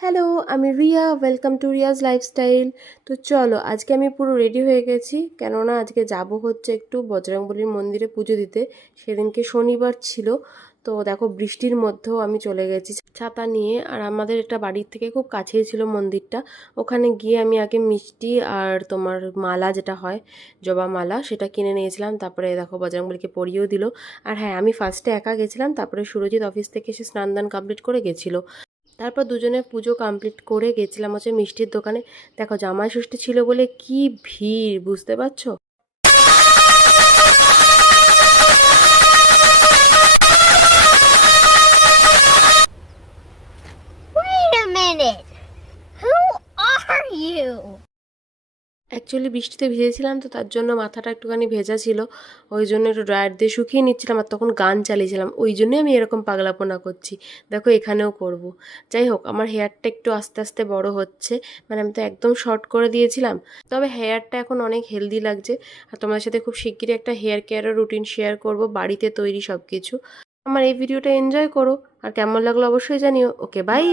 Hello, আমি Riya. Welcome to Riya's lifestyle. তো চলো, আজকে আমি পুরো রেডি হয়ে গেছি, কেননা আজকে যাব হচ্ছে একটু বজরংবলীর মন্দিরে পুজো দিতে। সেদিনকে শনিবার ছিল। তো দেখো, বৃষ্টির মধ্যেও আমি চলে গেছি ছাতা নিয়ে। আর আমাদের একটা বাড়ির থেকে খুব কাছেই ছিল মন্দিরটা। ওখানে গিয়ে আমি আগে মিষ্টি আর তোমার মালা যেটা হয়, জবা মালা, সেটা কিনে নিয়েছিলাম। তারপরে দেখো বজরংবলীকে পরিয়েও দিল। আর হ্যাঁ, আমি ফার্স্টে একা গেছিলাম, তারপরে সুরজিৎ অফিস থেকে এসে স্নান দান কমপ্লিট করে গেছিলো। তারপর দুজনে পুজো কমপ্লিট করে গেছিলাম হচ্ছে মিষ্টির দোকানে। দেখো, জামাই ষষ্ঠী ছিল বলে কি ভিড়, বুঝতে পারছো। Wait a minute. Who are you? Actually বৃষ্টিতে ভিজেছিলাম, তো তার জন্য মাথাটা একটুখানি ভেজা ছিল। ওই জন্য একটু ড্রায়ার দিয়ে শুকিয়ে নিচ্ছিলাম, আর তখন গান চালিয়েছিলাম। ওই জন্যই আমি এরকম পাগলাপোনা করছি। দেখো, এখানেও করব। যাই হোক, আমার হেয়ারটা একটু আস্তে আস্তে বড় হচ্ছে। মানে আমি তো একদম শর্ট করে দিয়েছিলাম, তবে হেয়ারটা এখন অনেক হেলদি লাগছে। আর তোমাদের সাথে খুব শিগগিরই একটা হেয়ার কেয়ারের রুটিন শেয়ার করব, বাড়িতে তৈরি সব কিছু। আমার এই ভিডিওটা এনজয় করো, আর কেমন লাগলো অবশ্যই জানিও। ওকে, বাই।